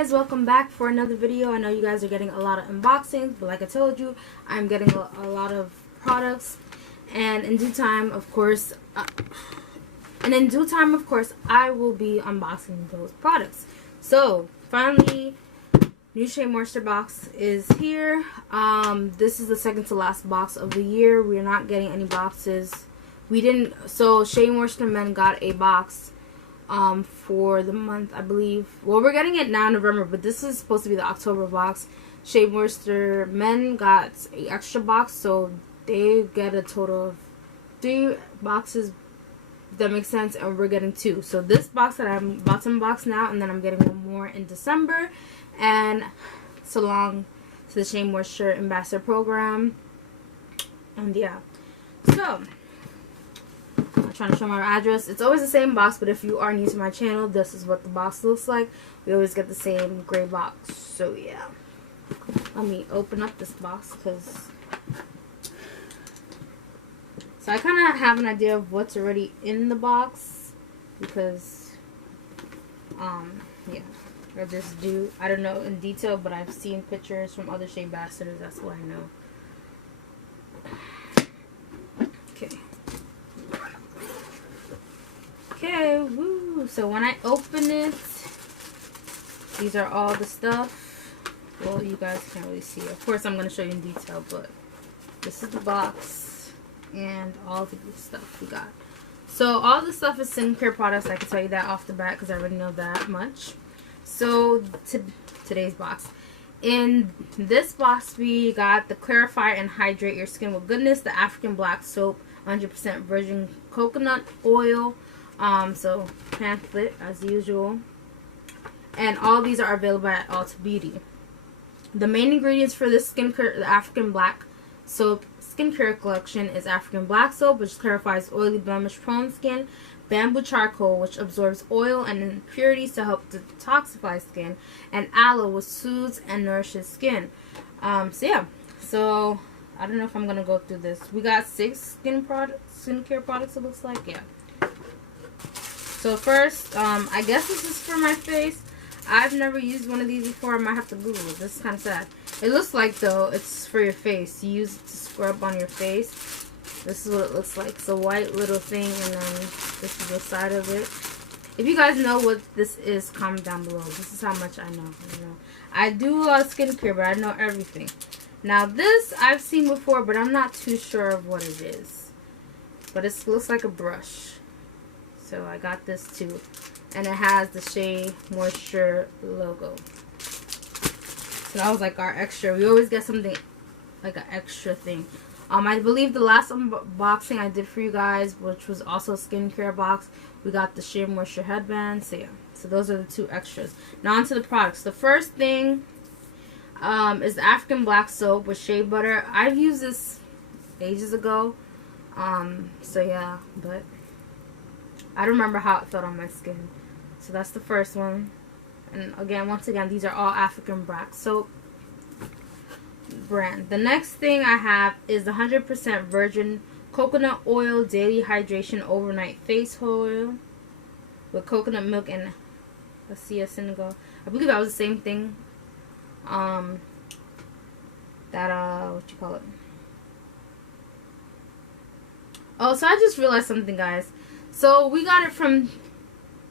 Guys, welcome back for another video. I know you guys are getting a lot of unboxings, but like I told you, I'm getting a lot of products, and in due time, of course, I will be unboxing those products. So finally, new Shea Moisture box is here. This is the second to last box of the year. We're not getting any boxes. So Shea Moisture Men got a box for the month, I believe. Well, we're getting it now in November, but this is supposed to be the October box. Shea Moisture Men got an extra box, so they get a total of 3 boxes, if that makes sense, and we're getting 2. So this box that I'm about to unbox now, and then I'm getting one more in December, and so long to the Shea Moisture Ambassador Program. And yeah, so I'm trying to show my address. It's always the same box, but if you are new to my channel, this is what the box looks like. We always get the same gray box. So yeah, let me open up this box so I kind of have an idea of what's already in the box, because yeah, I don't know in detail, but I've seen pictures from other Sheabassadors. That's what I know. Okay, woo. So when I open it, these are all the stuff. Well, you guys can't really see. Of course, I'm going to show you in detail, but this is the box and all the good stuff we got. So all the stuff is skincare products. I can tell you that off the bat because I already know that much. So today's box. In this box, we got the Clarify and Hydrate Your Skin with Goodness, the African Black Soap, 100% virgin coconut oil. So pamphlet as usual, and all these are available at Ulta Beauty. The main ingredients for this skincare, the African Black Soap skincare collection, is African Black Soap, which clarifies oily, blemish-prone skin; bamboo charcoal, which absorbs oil and impurities to help detoxify skin; and aloe, which soothes and nourishes skin. So yeah, so I don't know if I'm gonna go through this. We got 6 skincare products. It looks like, yeah. So first, I guess this is for my face. I've never used one of these before. I might have to Google it. This is kind of sad. It looks like, though, it's for your face. You use it to scrub on your face. This is what it looks like. It's a white little thing, and then this is the side of it. If you guys know what this is, comment down below. This is how much I know. I do a lot of skincare, but I know everything. Now, this I've seen before, but I'm not too sure of what it is. But it looks like a brush. So I got this too, and it has the Shea Moisture logo. So that was like our extra. We always get something like an extra thing. I believe the last unboxing I did for you guys, which was also a skincare box, we got the Shea Moisture headband. So yeah, so those are the 2 extras. Now onto the products. The first thing is the African Black Soap with shea butter. I've used this ages ago. So yeah, but I don't remember how it felt on my skin. So that's the first one. And again, once again, these are all African Black Soap brand. The next thing I have is the 100% virgin coconut oil daily hydration overnight face oil with coconut milk and Acia Senegal. I believe that was the same thing. What you call it? Oh, so I just realized something, guys. So we got it from,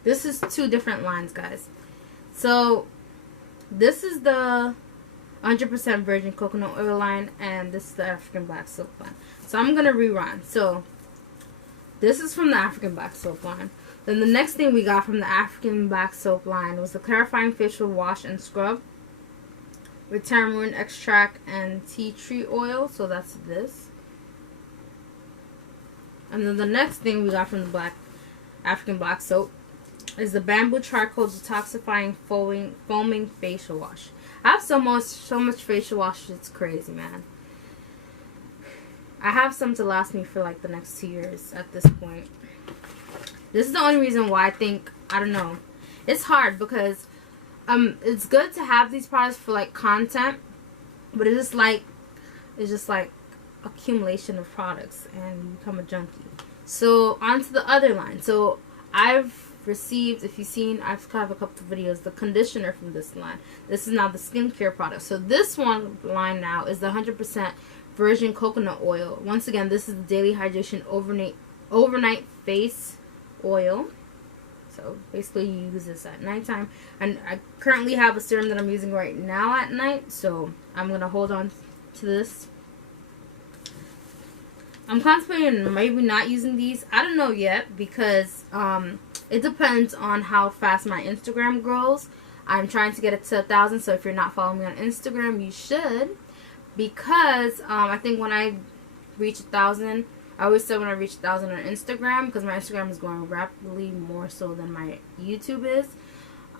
this is 2 different lines, guys. So this is the 100% virgin coconut oil line, and this is the African Black Soap line. So I'm going to rewind. So this is from the African Black Soap line. Then the next thing we got from the African Black Soap line was the Clarifying Facial Wash and Scrub with tamarind extract and tea tree oil. So that's this. And then the next thing we got from the African Black Soap is the Bamboo Charcoal Detoxifying Foaming Facial Wash. I have so much facial wash, it's crazy, man. I have some to last me for like the next 2 years at this point. This is the only reason why I think, I don't know. It's hard because it's good to have these products for like content, but it's just like accumulation of products and you become a junkie. So on to the other line. So I've received, if you've seen, I've have a couple of videos, the conditioner from this line. This is now the skincare product. So this one line now is the 100% virgin coconut oil. Once again, this is the daily hydration overnight face oil. So basically you use this at nighttime. And I currently have a serum that I'm using right now at night. So I'm going to hold on to this. I'm contemplating maybe not using these. I don't know yet because it depends on how fast my Instagram grows. I'm trying to get it to 1,000. So if you're not following me on Instagram, you should. Because I think when I reach 1,000, I always say when I reach 1,000 on Instagram, because my Instagram is growing rapidly more so than my YouTube is,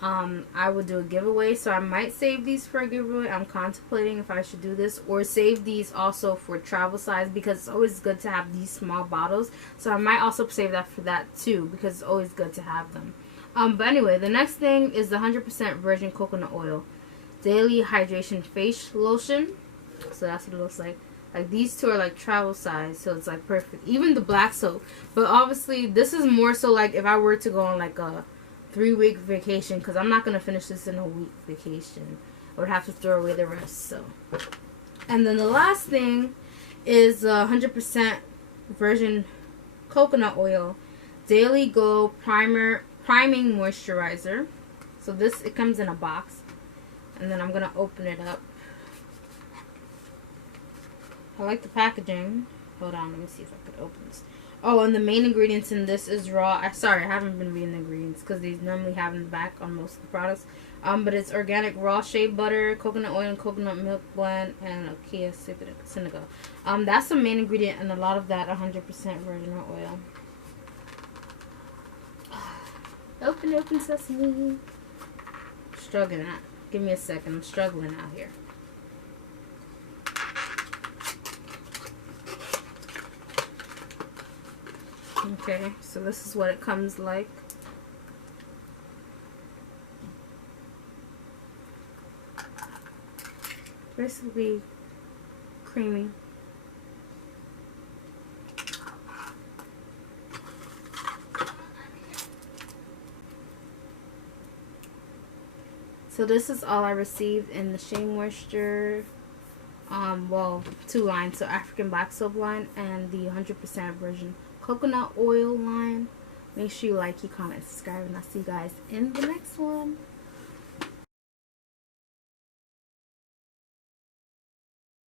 I would do a giveaway. So I might save these for a giveaway. I'm contemplating if I should do this, or save these also for travel size, because it's always good to have these small bottles. So I might also save that for that too, because it's always good to have them. But anyway, the next thing is the 100% virgin coconut oil daily hydration face lotion. So that's what it looks like. Like these two are like travel size, so it's like perfect. Even the black soap. But obviously this is more so like if I were to go on like a 3-week vacation, because I'm not going to finish this in a week vacation. I would have to throw away the rest. So, and then the last thing is 100% virgin coconut oil daily glow priming moisturizer. So this, it comes in a box, and then I'm going to open it up. I like the packaging. Hold on, let me see if I could open this. Oh, and the main ingredients in this is raw. Sorry, I haven't been reading the ingredients because these normally have in the back on most of the products. But it's organic raw shea butter, coconut oil, and coconut milk blend, and Acacia Senegal. That's the main ingredient, and a lot of that 100% virgin oil. Open sesame. Struggling out. Give me a second. I'm struggling out here. Okay, so this is what it comes like. Basically creamy. So this is all I received in the Shea Moisture, well, 2 lines, so African Black Soap line and the 100% virgin coconut oil line. Make sure you like, comment, subscribe, and I'll see you guys in the next one.